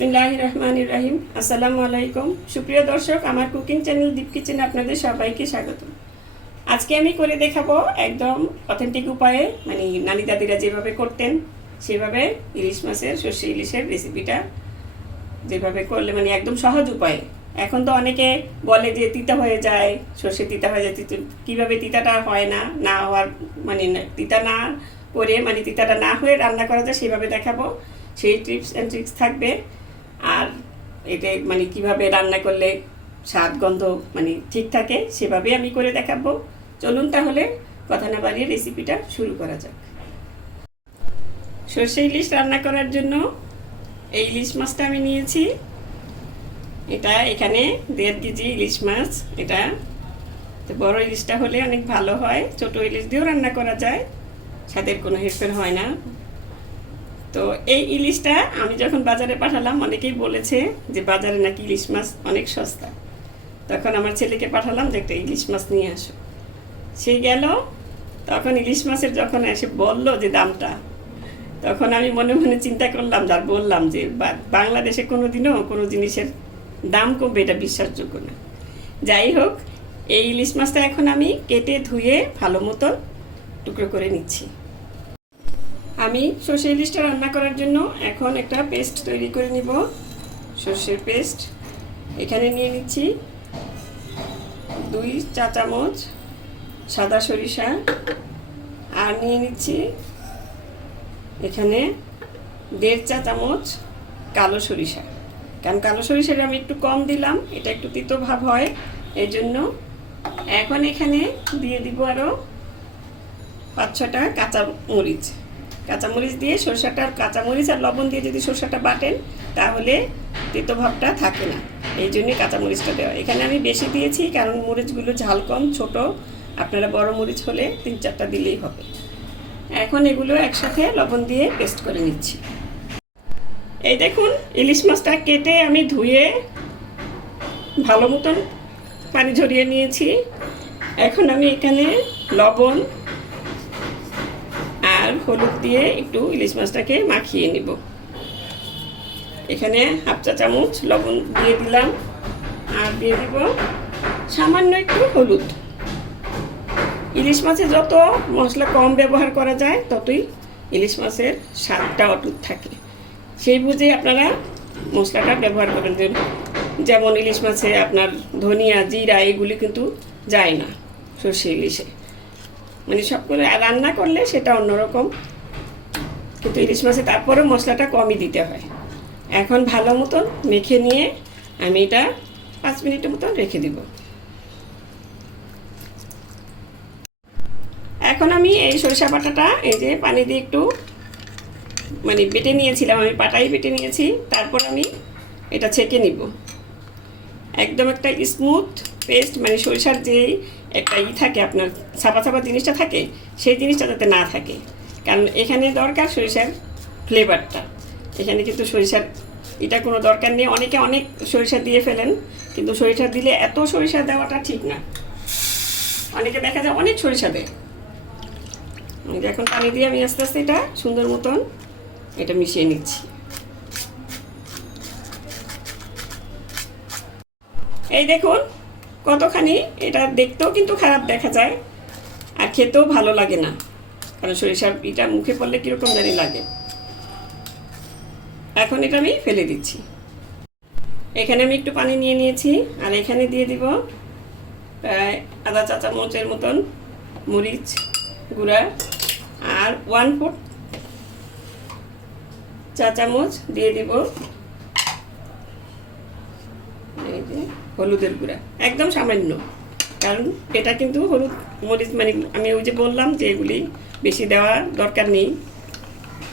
বিসমিল্লাহ রহমান রাহিম আসসালামু আলাইকুম সুপ্রিয় দর্শক, আমার কুকিং চ্যানেল দীপ কিচেনে আপনাদের সবাইকে স্বাগত। আজকে আমি করে দেখাবো একদম অথেন্টিক উপায়ে মানে নানি দাদিরা যেভাবে করতেন, সেভাবে ইলিশ মাছের, সর্ষে ইলিশের রেসিপিটা যেভাবে করলে মানে একদম সহজ উপায়ে। এখন তো অনেকে বলে যে তিতা হয়ে যায়, সর্ষে তিতা হয়ে যায় কীভাবে তিতাটা হয় না না হওয়ার মানে তিতা না করে মানে তিতাটা না হয়ে রান্না করা যায়, সেভাবে দেখাবো। সেই টিপস অ্যান্ড ট্রিক্স থাকবে। আর এটা মানে কীভাবে রান্না করলে স্বাদ, গন্ধ মানে ঠিক থাকে সেভাবে আমি করে দেখাবো। চলুন তাহলে কথা না বাড়িয়ে রেসিপিটা শুরু করা যাক। সর্ষে ইলিশ রান্না করার জন্য এই ইলিশ মাছটা আমি নিয়েছি। এটা এখানে দেড় কেজি ইলিশ মাছ, এটা তো বড় ইলিশটা হলে অনেক ভালো হয়, ছোট ইলিশ দিয়েও রান্না করা যায়, স্বাদের কোনো হেরফের হয় না। তো এই ইলিশটা আমি যখন বাজারে পাঠালাম, অনেকেই বলেছে যে বাজারে নাকি ইলিশ মাছ অনেক সস্তা। তখন আমার ছেলেকে পাঠালাম যে একটা ইলিশ মাছ নিয়ে আসো। সে গেল, তখন ইলিশ মাছের যখন এসে বলল যে দামটা, তখন আমি মনে মনে চিন্তা করলাম আর বললাম যে বাংলাদেশে কোনো দিনও কোনো জিনিসের দাম কমবে, এটা বিশ্বাসযোগ্য না। যাই হোক, এই ইলিশ মাছটা এখন আমি কেটে ধুয়ে ভালো মতন টুকরো করে নিচ্ছি। আমি সর্ষে ইলিশটা রান্না করার জন্য এখন একটা পেস্ট তৈরি করে নিব। সর্ষের পেস্ট এখানে নিয়ে নিচ্ছি দুই চা চামচ সাদা সরিষা আর নিয়ে নিচ্ছি এখানে দেড় চা চামচ কালো সরিষা। কারণ কালো সরিষাটা আমি একটু কম দিলাম, এটা একটু তিতো ভাব হয় এই জন্য এখন এখানে দিয়ে দিব আরও পাঁচ ছটা কাঁচা মরিচ। কাঁচামরিচ দিয়ে সরষাটা কাঁচামরিচ আর লবণ দিয়ে যদি সরষাটা বাটেন, তাহলে তিতো ভাবটা থাকে না। এই জন্যই কাঁচামরিচটা দেওয়া। এখানে আমি বেশি দিয়েছি, কারণ মরিচগুলো ঝাল কম, ছোট। আপনারা বড় মরিচ হলে তিন চারটা দিলেই হবে। এখন এগুলো একসাথে লবণ দিয়ে পেস্ট করে নিচ্ছি। এই দেখুন, ইলিশ মাছটা কেটে আমি ধুয়ে ভালো মতন পানি ঝরিয়ে নিয়েছি। এখন আমি এখানে লবণ আর হলুদ দিয়ে একটু ইলিশ মাছটাকে মাখিয়ে নিব। এখানে হাফ চা চামচ লবণ দিয়ে দিলাম আর দিয়ে দিব সামান্য একটু হলুদ। ইলিশ মাছে যত মশলা কম ব্যবহার করা যায়, ততই ইলিশ মাছের স্বাদটা অটুট থাকে। সেই বুঝে আপনারা মশলাটা ব্যবহার করবেন। যেমন ইলিশ মাছে আপনার ধনিয়া, জিরা, এগুলি কিন্তু যায় না সর্ষে ইলিশে। মানে সব করে রান্না করলে সেটা অন্যরকম। কিন্তু ইলিশ মাছে তারপরেও মশলাটা কমই দিতে হয়। এখন ভালো মতন মেখে নিয়ে আমি এটা পাঁচ মিনিটের মতন রেখে দিব। এখন আমি এই সরিষা বাটাটা এই যে পানি দিয়ে একটু মানে বেটে নিয়েছিলাম, আমি পাটাই বেটে নিয়েছি। তারপর আমি এটা ছেঁকে নিব। একদম একটা স্মুথ পেস্ট মানে সরিষার যে একটা ই থাকে আপনার, ছাপা ছাপা জিনিসটা থাকে, সেই জিনিসটা যাতে না থাকে। কারণ এখানে দরকার সরিষার ফ্লেভারটা এখানে কিন্তু সরিষার এটা কোনো দরকার নেই। অনেকে অনেক সরিষা দিয়ে ফেলেন, কিন্তু সরিষা দিলে এত সরিষা দেওয়াটা ঠিক না। অনেকে দেখা যায় অনেক সরিষা দেয়। এখন পানি দিয়ে আমি আস্তে আস্তে এটা সুন্দর মতন এটা মিশিয়ে নিচ্ছি। এই দেখুন কতখানি, এটা দেখতেও কিন্তু খারাপ দেখা যায় আর খেতেও ভালো লাগে না। কারণ সরিষার এটা মুখে পড়লে কীরকম জানি লাগে। এখন এটা আমি ফেলে দিচ্ছি। এখানে আমি একটু পানি নিয়ে নিয়েছি আর এখানে দিয়ে দিব প্রায় আধা চা চামচের মতন মরিচ গুঁড়া আর ওয়ান ফুট চা চামচ দিয়ে দিব। এই যে হলুদের গুঁড়া। একদম সামান্য। কারণ এটা কিন্তু হলুদ মরিচ মানে আমি ওই যে বললাম যে এগুলি বেশি দেওয়া দরকার নেই।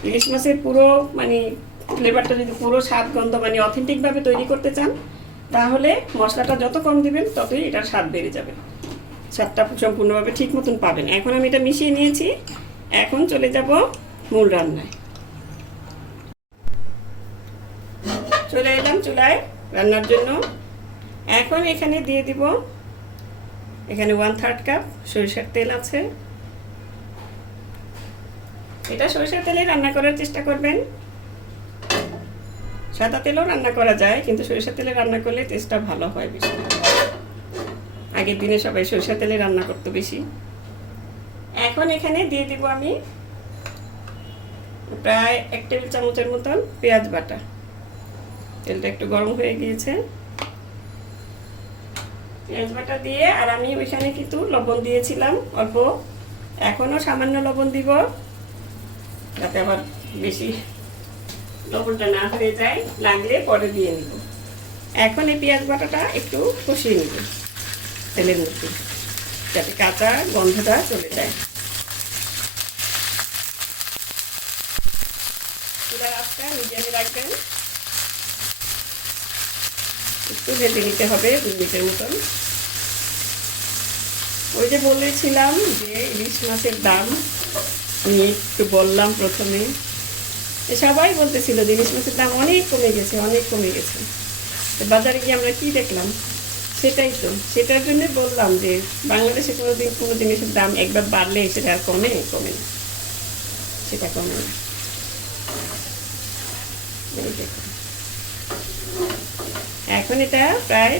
ইলিশ মাছের পুরো মানে ফ্লেভারটা যদি পুরো স্বাদ, গন্ধ মানে অথেন্টিকভাবে তৈরি করতে চান, তাহলে মশলাটা যত কম দিবেন, ততই এটার স্বাদ বেড়ে যাবে। স্বাদটা সম্পূর্ণভাবে ঠিক মতন পাবেন। এখন আমি এটা মিশিয়ে নিয়েছি। এখন চলে যাব মূল রান্নায়। চলে এলাম চুলায় রান্নার জন্য। এখন এখানে দিয়ে দিব, এখানে ওয়ান থার্ড কাপ সরিষার তেল আছে। এটা সরিষার তেলে রান্না করার চেষ্টা করবেন। সাদা তেলেও রান্না করা যায়, কিন্তু সরিষা তেলে রান্না করলে টেস্টটা ভালো হয় বেশি। আগের দিনে সবাই সরিষা তেলে রান্না করতো বেশি। এখন এখানে দিয়ে দিব আমি প্রায় এক টেবিল চামচের মতন পেঁয়াজ বাটা। তেলটা একটু গরম হয়ে গিয়েছে। পেঁয়াজ বাটা দিয়ে, আর আমি ওইখানে কিন্তু লবণ দিয়েছিলাম অল্প। এখনও সামান্য লবণ দিব, যাতে আবার বেশি লবণটা না হয়ে যায়, লাগলে পরে দিয়ে নিব। এখন এই পেঁয়াজ বাটাটা একটু কষিয়ে নিব, তেলের মধ্যে, যাতে কাঁচা গন্ধটা চলে যায় চুলার আঁচটা মিডিয়ামে রাখবেন একটু ভেজে নিতে হবে দু মিনিটের মতন। ওই যে বলেছিলাম যে ইলিশ মাছের দাম, আমি একটু বললাম প্রথমে। সবাই বলতেছিল যে ইলিশ মাছের দাম অনেক কমে গেছে, অনেক কমে গেছে। বাজারে গিয়ে আমরা কি দেখলাম? সেটাই তো। সেটার জন্য বললাম যে বাংলাদেশে কোনো দিন কোনো জিনিসের দাম একবার বাড়লে সেটা আর কমে? কমে সেটা কমে না। এখন এটা প্রায়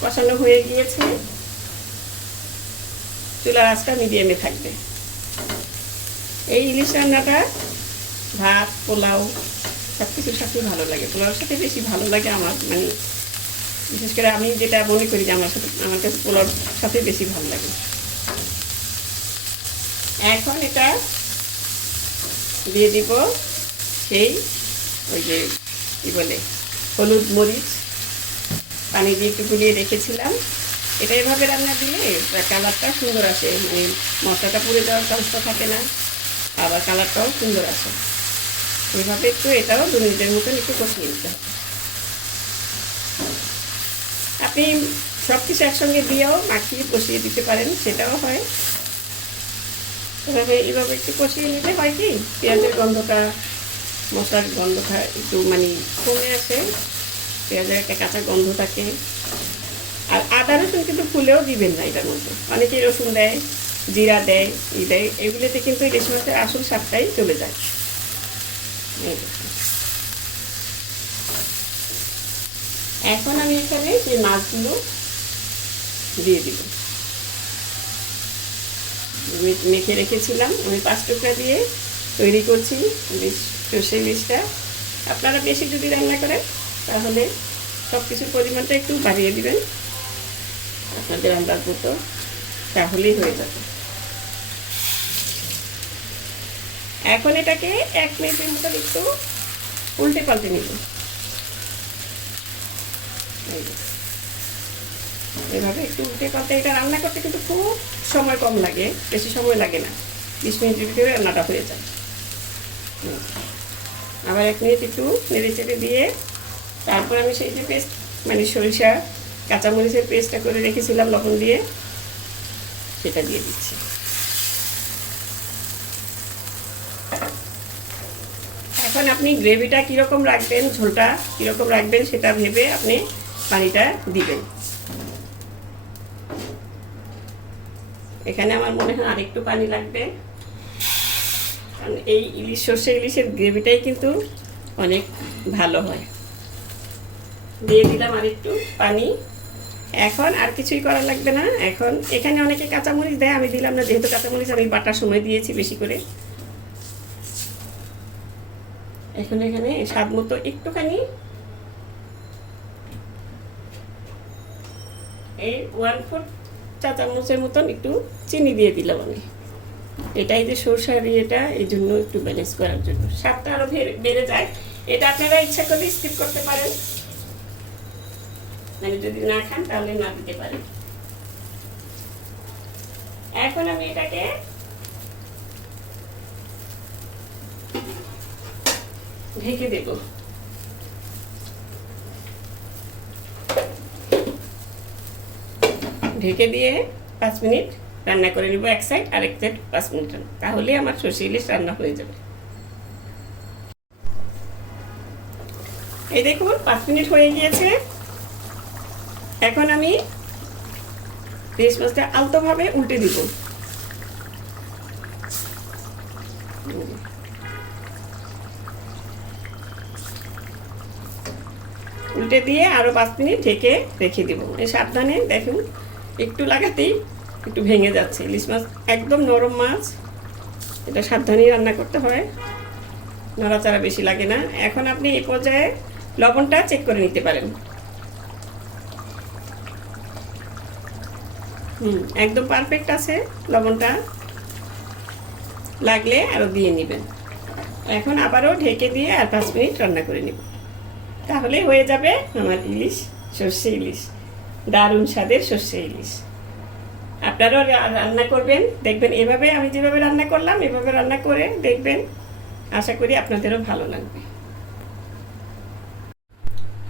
কষানো হয়ে গিয়েছে। চুলার আঁচটা মিডিয়ামে থাকবে। এই ইলিশ রান্নাটা ভাত, পোলাও সব কিছুর সাথেই ভালো লাগে। পোলাওর সাথে বেশি ভালো লাগে আমার মানে বিশেষ করে আমি যেটা মনে করি যে আমার সাথে, আমার কাছে পোলাওর সাথে বেশি ভালো লাগে। এখন এটা দিয়ে দিব সেই, ওই যে কী বলে, হলুদ মরিচ। পানি দিয়ে একটু গুলিয়ে রেখেছিলাম। এটা এভাবে রান্না দিলে কালারটা সুন্দর আসে মানে মশলাটা পুড়ে যাওয়ার চান্সটা থাকে না, আবার কালারটাও সুন্দর আসে। এভাবে একটু এটাও দু মিনিটের মতন একটু কষিয়ে নিতে হবে। আপনি সব কিছু একসঙ্গে দিয়েও মাখিয়ে কষিয়ে দিতে পারেন, সেটাও হয়। এভাবে এইভাবে একটু কষিয়ে নিলে হয় কি, পেঁয়াজের গন্ধটা, মশলার গন্ধটা একটু মানে কমে আসে। পেঁয়াজের একটা কাঁচা গন্ধ থাকে আর আদা রসুন কিন্তু ফুলেও দিবেন না এটার মধ্যে। অনেকে রসুন দেয়, জিরা দেয়, ই দেয়, এগুলোতে কিন্তু ইলিশ মাছের আসল স্বাদটাই চলে যায়। এখন আমি এখানে সেই মাছগুলো দিয়ে দিব। মেখে রেখেছিলাম, আমি পাঁচ টুকরা দিয়ে তৈরি করছি ইলিশ সর্ষে ইলিশটা আপনারা বেশি যদি রান্না করেন তাহলে সব কিছুর পরিমাণটা একটু বাড়িয়ে দিবেন আপনাদের আন্দাজ মতো তাহলেই হয়ে যাবে এখন এটাকে এক মিনিটের মতো একটু উল্টে পাল্টে নিব। এভাবে একটু উল্টে পাল্টে এটা রান্না করতে কিন্তু খুব সময় কম লাগে, বেশি সময় লাগে না বিশ মিনিটের ভিতরে রান্নাটা হয়ে যায়। আবার এক মিনিট একটু নেড়ে চেড়ে দিয়ে তারপর আমি সেই যে পেস্ট মানে সরিষা, কাঁচামরিচের পেস্টটা করে রেখেছিলাম লবণ দিয়ে, সেটা দিয়ে দিচ্ছি। এখন আপনি গ্রেভিটা কীরকম রাখবেন, ঝোলটা কীরকম রাখবেন সেটা ভেবে আপনি পানিটা দিবেন। এখানে আমার মনে হয় আরেকটু পানি লাগবে। কারণ এই ইলিশ, সর্ষে ইলিশের গ্রেভিটাই কিন্তু অনেক ভালো হয়। দিয়ে দিলাম আর একটু পানি। এখন আর কিছুই করা লাগবে না। এখন এখানে অনেকে কাঁচামরিচ দেয়, আমি দিলাম না, যেহেতু কাঁচামরিচ আমি বাটার সময় দিয়েছি বেশি করে। এখন এখানে স্বাদ মতো একটুখানি এই ওয়ান ফোর চা চামচের মতন একটু চিনি দিয়ে দিলাম আমি। এটাই যে সরষার ইয়েটা, এই জন্য একটু ব্যালেন্স করার জন্য। স্বাদটা আরও বেড়ে যায়। এটা আপনারা ইচ্ছা করলে স্কিপ করতে পারেন। মানে যদি না খান, তাহলে না দিতে পারেন এখন আমি এটাকে ঢেকে দেব। ঢেকে দিয়ে পাঁচ মিনিট রান্না করে নিব এক সাইড আর এক সাইড পাঁচ মিনিট। তাহলে আমার সর্ষে ইলিশ রান্না হয়ে যাবে। এই দেখুন, পাঁচ মিনিট হয়ে গিয়েছে। এখন আমি ইলিশ মাছটা আলতোভাবে উল্টে দিব। উল্টে দিয়ে আরও পাঁচ মিনিট ঢেকে রেখে দেবো। এই সাবধানে দেখুন, একটু লাগাতেই একটু ভেঙে যাচ্ছে। ইলিশ মাছ একদম নরম মাছ, এটা সাবধানেই রান্না করতে হয়। নড়াচড়া বেশি লাগে না। এখন আপনি এই পর্যায়ে লবণটা চেক করে নিতে পারেন। হুম, একদম পারফেক্ট আছে, লবণটা লাগলে আরও দিয়ে নেবেন। এখন আবারও ঢেকে দিয়ে আর পাঁচ মিনিট রান্না করে নেব। তাহলে হয়ে যাবে আমার ইলিশ, সর্ষে ইলিশ। দারুণ স্বাদের সর্ষে ইলিশ। আপনারাও রান্না করবেন, দেখবেন এভাবে আমি যেভাবে রান্না করলাম, এভাবে রান্না করে দেখবেন। আশা করি আপনাদেরও ভালো লাগবে।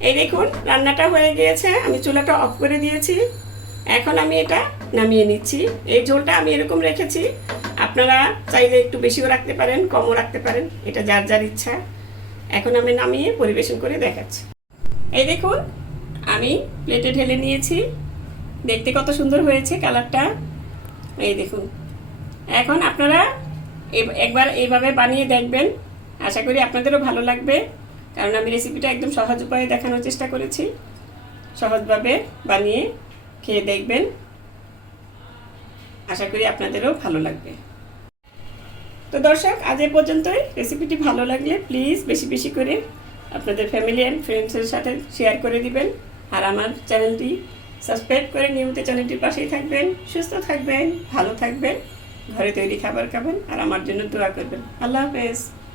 এই দেখুন, রান্নাটা হয়ে গিয়েছে। আমি চুলাটা অফ করে দিয়েছি। এখন আমি এটা নামিয়ে নিচ্ছি। এই ঝোলটা আমি এরকম রেখেছি। আপনারা চাইলে একটু বেশিও রাখতে পারেন, কমও রাখতে পারেন, এটা যার যার ইচ্ছা। এখন আমি নামিয়ে পরিবেশন করে দেখাচ্ছি। এই দেখুন, আমি প্লেটে ঢেলে নিয়েছি। দেখতে কত সুন্দর হয়েছে কালারটা। এই দেখুন। এখন আপনারা একবার এইভাবে বানিয়ে দেখবেন। আশা করি আপনাদেরও ভালো লাগবে। কারণ আমি রেসিপিটা একদম সহজ উপায়ে দেখানোর চেষ্টা করেছি। সহজভাবে বানিয়ে খেয়ে দেখবেন। আশা করি আপনাদেরও ভালো লাগবে। তো দর্শক, আজ এ পর্যন্তই। রেসিপিটি ভালো লাগলে প্লিজ বেশি বেশি করে আপনাদের ফ্যামিলি অ্যান্ড ফ্রেন্ডসের সাথে শেয়ার করে দিবেন। আর আমার চ্যানেলটি সাবস্ক্রাইব করে নিয়মিত চ্যানেলটির পাশেই থাকবেন, সুস্থ থাকবেন, ভালো থাকবেন, ঘরে তৈরি খাবার খাবেন, আর আমার জন্য দোয়া করবেন। আল্লাহ হাফেজ।